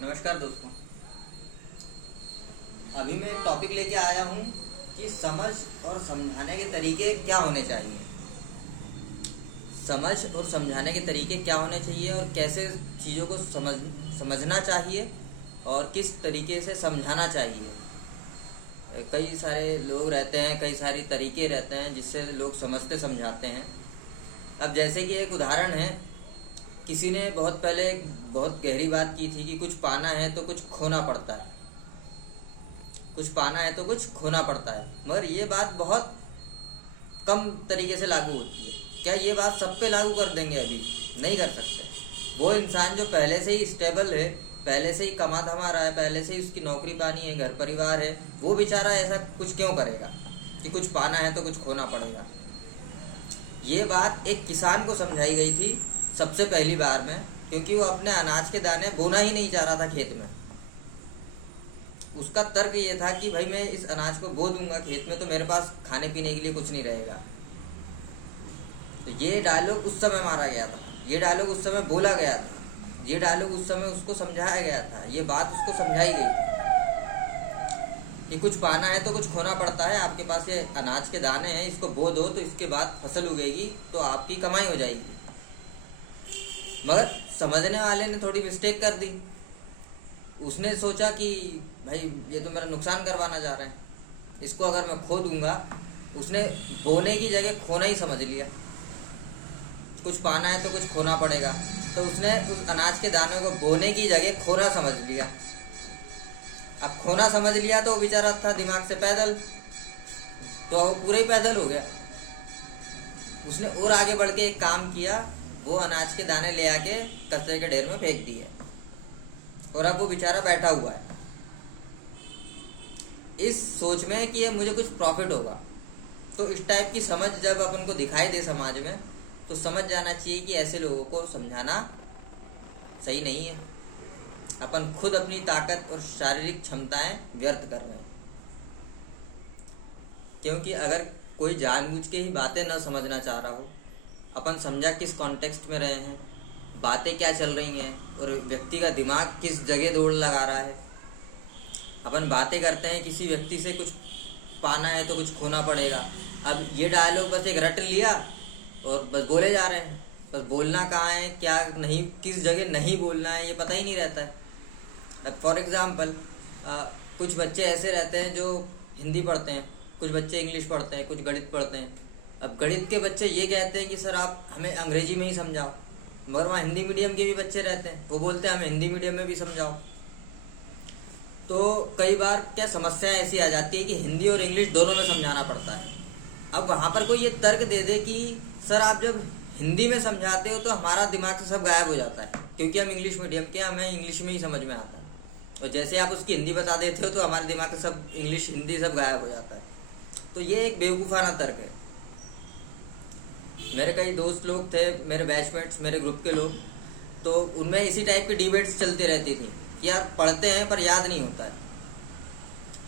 नमस्कार दोस्तों। अभी मैं एक टॉपिक लेके आया हूँ कि समझ और समझाने के तरीके क्या होने चाहिए। समझ और समझाने के तरीके क्या होने चाहिए और कैसे चीज़ों को समझना चाहिए और किस तरीके से समझाना चाहिए। कई सारे लोग रहते हैं, कई सारे तरीके रहते हैं जिससे लोग समझते समझाते हैं। अब जैसे कि एक उदाहरण है, किसी ने बहुत पहले एक बहुत गहरी बात की थी कि कुछ पाना है तो कुछ खोना पड़ता है, कुछ पाना है तो कुछ खोना पड़ता है। मगर ये बात बहुत कम तरीके से लागू होती है। क्या ये बात सब पे लागू कर देंगे? अभी नहीं कर सकते। वो इंसान जो पहले से ही स्टेबल है, पहले से ही कमा धमा रहा है, पहले से ही उसकी नौकरी पानी है, घर परिवार है, वो बेचारा ऐसा कुछ क्यों करेगा कि कुछ पाना है तो कुछ खोना पड़ेगा। ये बात एक किसान को समझाई गई थी सबसे पहली बार में, क्योंकि वो अपने अनाज के दाने बोना ही नहीं चाह रहा था खेत में। उसका तर्क ये था कि भाई मैं इस अनाज को बो दूंगा खेत में तो मेरे पास खाने पीने के लिए कुछ नहीं रहेगा। तो ये डायलॉग उस समय मारा गया था, ये डायलॉग उस समय बोला गया था, ये डायलॉग उस समय उसको समझाया गया था, ये बात उसको समझाई गई थी कि कुछ पाना है तो कुछ खोना पड़ता है। आपके पास ये अनाज के दाने हैं, इसको बो दो तो इसके बाद फसल उगेगी तो आपकी कमाई हो जाएगी। मगर समझने वाले ने थोड़ी मिस्टेक कर दी। उसने सोचा कि भाई ये तो मेरा नुकसान करवाना चाह रहे हैं, इसको अगर मैं खो दूंगा। उसने बोने की जगह खोना ही समझ लिया। कुछ पाना है तो कुछ खोना पड़ेगा, तो उसने उस अनाज के दानों को बोने की जगह खोना समझ लिया। अब खोना समझ लिया तो वो बेचारा था दिमाग से पैदल, तो वो पूरा ही पैदल हो गया। उसने और आगे बढ़ के एक काम किया, वो अनाज के दाने ले आके कचरे के ढेर में फेंक दिए और अब वो बेचारा बैठा हुआ है इस सोच में कि ये मुझे कुछ प्रॉफिट होगा। तो इस टाइप की समझ जब अपन को दिखाई दे समाज में, तो समझ जाना चाहिए कि ऐसे लोगों को समझाना सही नहीं है। अपन खुद अपनी ताकत और शारीरिक क्षमताएं व्यर्थ कर रहे हैं। क्योंकि अगर कोई जानबूझ के ही बातें न समझना चाह रहा हो, अपन समझा किस कॉन्टेक्स्ट में रहे हैं, बातें क्या चल रही हैं और व्यक्ति का दिमाग किस जगह दौड़ लगा रहा है। अपन बातें करते हैं किसी व्यक्ति से, कुछ पाना है तो कुछ खोना पड़ेगा। अब ये डायलॉग बस एक रट लिया और बस बोले जा रहे हैं। बस बोलना कहाँ है, क्या नहीं, किस जगह नहीं बोलना है, ये पता ही नहीं रहता है। अब फॉर एग्ज़ाम्पल कुछ बच्चे ऐसे रहते हैं जो हिंदी पढ़ते हैं, कुछ बच्चे इंग्लिश पढ़ते हैं, कुछ गणित पढ़ते हैं। अब गणित के बच्चे ये कहते हैं कि सर आप हमें अंग्रेजी में ही समझाओ, मगर वहाँ हिंदी मीडियम के भी बच्चे रहते हैं, वो बोलते हैं हमें हिंदी मीडियम में भी समझाओ। तो कई बार क्या समस्या ऐसी आ जाती है कि हिंदी और इंग्लिश दोनों में समझाना पड़ता है। अब वहाँ पर कोई ये तर्क दे दे कि सर आप जब हिंदी में समझाते हो तो हमारा दिमाग से सब गायब हो जाता है, क्योंकि हम इंग्लिश मीडियम के, हमें इंग्लिश में ही समझ में आता है। और जैसे आप उसकी हिंदी बता देते हो तो हमारे दिमाग से सब इंग्लिश हिंदी सब गायब हो जाता है। तो ये एक बेवकूफ़ाना तर्क है। मेरे कई दोस्त लोग थे, मेरे बैचमेट्स, मेरे ग्रुप के लोग, तो उनमें इसी टाइप की डिबेट्स चलती रहती थी कि यार पढ़ते हैं पर याद नहीं होता है।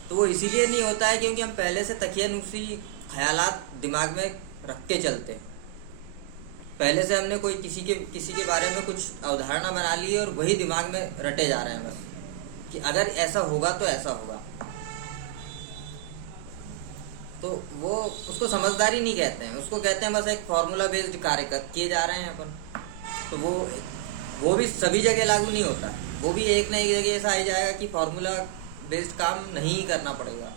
तो वो इसीलिए नहीं होता है क्योंकि हम पहले से तकियानुसी ख्यालात दिमाग में रख के चलते हैं। पहले से हमने कोई किसी के बारे में कुछ अवधारणा बना ली है और वही दिमाग में रटे जा रहे हैं बस कि अगर ऐसा होगा तो ऐसा होगा। तो वो उसको समझदारी नहीं कहते हैं, उसको कहते हैं बस एक फॉर्मूला बेस्ड कार्य किए जा रहे हैं अपन। तो वो भी सभी जगह लागू नहीं होता, वो भी एक न एक जगह ऐसा आ जाएगा कि फॉर्मूला बेस्ड काम नहीं करना पड़ेगा।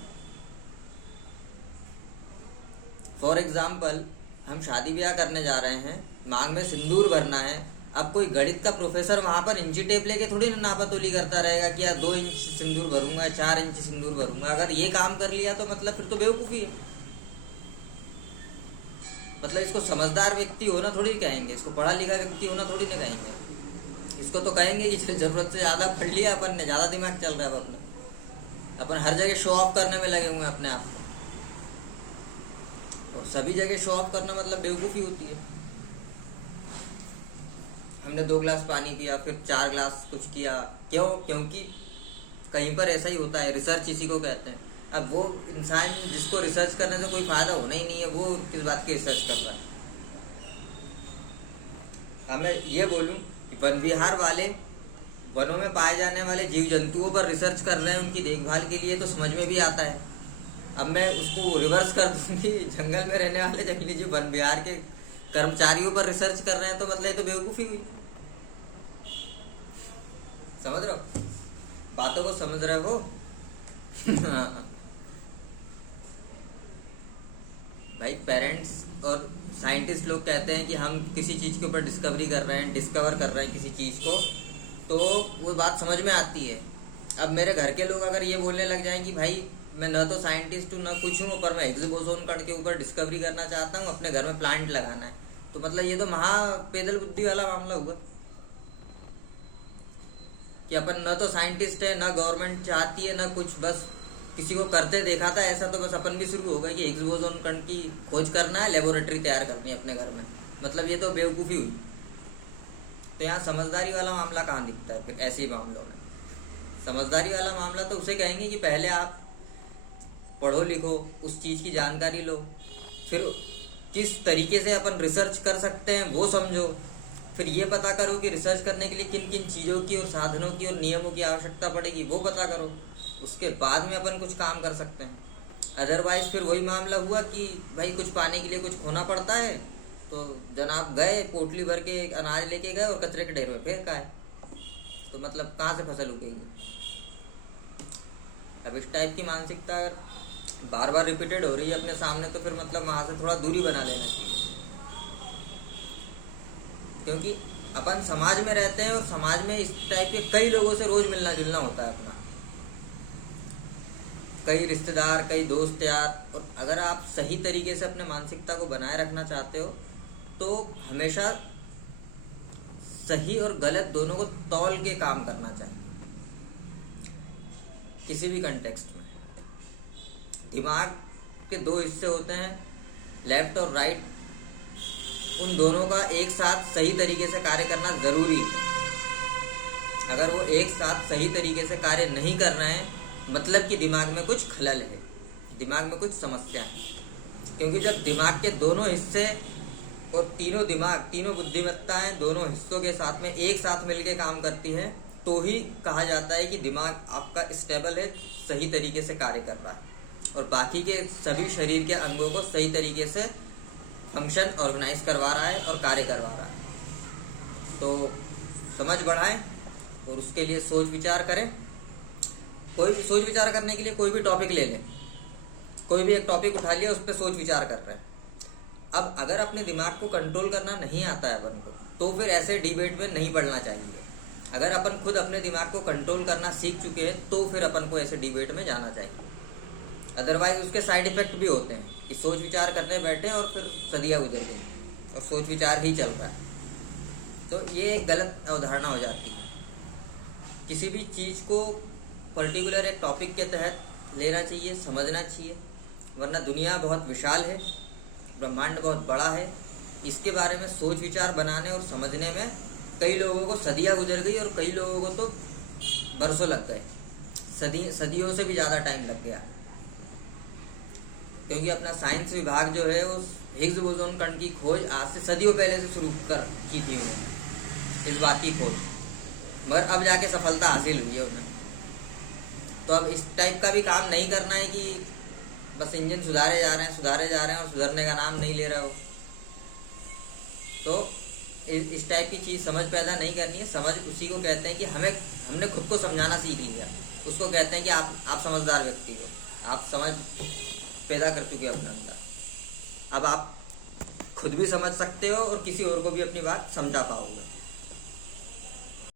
फॉर एग्जाम्पल, हम शादी ब्याह करने जा रहे हैं, मांग में सिंदूर भरना है। अब कोई गणित का प्रोफेसर वहां पर इंची टेप लेके थोड़ी ना नापातोली करता रहेगा कि यार 2 इंच सिंदूर भरूंगा, 4 इंच सिंदूर भरूंगा। अगर ये काम कर लिया तो मतलब फिर तो बेवकूफ़ी है। मतलब इसको समझदार व्यक्ति होना थोड़ी कहेंगे, इसको पढ़ा लिखा व्यक्ति होना थोड़ी ना कहेंगे। इसको तो कहेंगे कि जरूरत से ज़्यादा पढ़ लिया अपन ने, ज़्यादा दिमाग चल रहा है अपना, अपन हर जगह शो ऑफ करने में लगे हुए हैं अपने आप को। और सभी जगह शो ऑफ करना मतलब बेवकूफ़ी होती है। हमने 2 गिलास पानी पिया, फिर 4 गिलास कुछ किया, क्यों? क्योंकि कहीं पर ऐसा ही होता है, रिसर्च इसी को कहते हैं। अब वो इंसान जिसको रिसर्च करने से कोई फायदा होना ही नहीं है, वो किस बात की रिसर्च कर रहा है। अब मैं ये बोलूं कि वन विहार वाले वनों में पाए जाने वाले जीव जंतुओं पर रिसर्च कर रहे हैं उनकी देखभाल के लिए, तो समझ में भी आता है। अब मैं उसको रिवर्स कर दूंगी, जंगल में रहने वाले जंगली जीव वन विहार के कर्मचारियों पर रिसर्च कर रहे हैं, तो मतलब ये तो बेवकूफ़ी हुई। समझ रहे हो, बातों को समझ रहे हो? भाई पेरेंट्स और साइंटिस्ट लोग कहते हैं कि हम किसी चीज़ के ऊपर डिस्कवरी कर रहे हैं, डिस्कवर कर रहे हैं किसी चीज़ को, तो वो बात समझ में आती है। अब मेरे घर के लोग अगर ये बोलने लग जाएं कि भाई मैं न तो साइंटिस्ट हूँ न कुछ हूँ, पर मैं हिग्स बोसोन कण के ऊपर डिस्कवरी करना चाहता हूँ, अपने घर में प्लांट लगाना है, तो मतलब ये तो महा पेदल बुद्धि वाला मामला हुआ कि अपन न तो साइंटिस्ट है, न गवर्नमेंट चाहती है, न कुछ, बस किसी को करते देखा था ऐसा, तो बस अपन भी शुरू हो गए कि हिग्स बोसोन कण की खोज करना है, लेबोरेटरी तैयार करनी है अपने घर में। मतलब ये तो बेवकूफ़ी हुई। तो यहाँ समझदारी वाला मामला कहाँ दिखता है फिर ऐसे मामलों में? समझदारी वाला मामला तो उसे कहेंगे कि पहले आप पढ़ो लिखो, उस चीज़ की जानकारी लो, फिर किस तरीके से अपन रिसर्च कर सकते हैं वो समझो, फिर ये पता करो कि रिसर्च करने के लिए किन किन चीज़ों की और साधनों की और नियमों की आवश्यकता पड़ेगी, वो पता करो, उसके बाद में अपन कुछ काम कर सकते हैं। अदरवाइज फिर वही मामला हुआ कि भाई कुछ पाने के लिए कुछ खोना पड़ता है, तो जनाब गए पोटली भर के अनाज लेके गए और कचरे के ढेर में फेंक आए, तो मतलब कहाँ से फसल उगेगी? अब इस टाइप की मानसिकता अगर बार बार रिपीटेड हो रही है अपने सामने, तो फिर मतलब वहाँ से थोड़ा दूरी बना लेना चाहिए। क्योंकि अपन समाज में रहते हैं और समाज में इस टाइप के कई लोगों से रोज मिलना जुलना होता है अपना, कई रिश्तेदार, कई दोस्त यार। और अगर आप सही तरीके से अपने मानसिकता को बनाए रखना चाहते हो तो हमेशा सही और गलत दोनों को तौल के काम करना चाहिए किसी भी कंटेक्स्ट में। दिमाग के दो हिस्से होते हैं, लेफ्ट और राइट, उन दोनों का एक साथ सही तरीके से कार्य करना जरूरी है। अगर वो एक साथ सही तरीके से कार्य नहीं कर रहे हैं, मतलब कि दिमाग में कुछ खलल है, दिमाग में कुछ समस्या है। क्योंकि जब दिमाग के दोनों हिस्से और तीनों बुद्धिमत्ताएं दोनों हिस्सों के साथ में एक साथ मिलकर काम करती है, तो ही कहा जाता है कि दिमाग आपका स्टेबल है, सही तरीके से कार्य कर रहा है और बाकी के सभी शरीर के अंगों को सही तरीके से फंक्शन ऑर्गेनाइज करवा रहा है और कार्य करवा रहा है। तो समझ बढ़ाएं और उसके लिए सोच विचार करें। कोई भी सोच विचार करने के लिए कोई भी टॉपिक ले लें, कोई भी एक टॉपिक उठा लिया, उस पर सोच विचार कर रहे हैं। अब अगर अपने दिमाग को कंट्रोल करना नहीं आता है अपन को, तो फिर ऐसे डिबेट में नहीं पढ़ना चाहिए। अगर अपन खुद अपने दिमाग को कंट्रोल करना सीख चुके हैं तो फिर अपन को ऐसे डिबेट में जाना चाहिए। अदरवाइज उसके साइड इफेक्ट भी होते हैं कि सोच विचार करने बैठे और फिर सदियाँ गुजर गई और सोच विचार ही चल रहा है, तो ये एक गलत अवधारणा हो जाती है। किसी भी चीज़ को पर्टिकुलर एक टॉपिक के तहत लेना चाहिए, समझना चाहिए, वरना दुनिया बहुत विशाल है, ब्रह्मांड बहुत बड़ा है। इसके बारे में सोच विचार बनाने और समझने में कई लोगों को सदियाँ गुजर गई और कई लोगों को तो बरसों लग गए, सदियों से भी ज़्यादा टाइम लग गया। क्योंकि अपना साइंस विभाग जो है वो हिग्स बोसोन कण की खोज आज से सदियों पहले से शुरू की थी उन्होंने, इस बात की खोज, मगर अब जाके सफलता हासिल हुई है उन्हें। तो अब इस टाइप का भी काम नहीं करना है कि बस इंजन सुधारे जा रहे हैं और सुधरने का नाम नहीं ले रहे हो। तो इस टाइप की चीज़ समझ पैदा नहीं करनी है। समझ उसी को कहते हैं कि हमने खुद को समझाना सीख लिया, उसको कहते हैं कि आप समझदार व्यक्ति हो, आप समझ पैदा कर चुके हो अपने अंदर। अब आप खुद भी समझ सकते हो और किसी और को भी अपनी बात समझा पाओगे।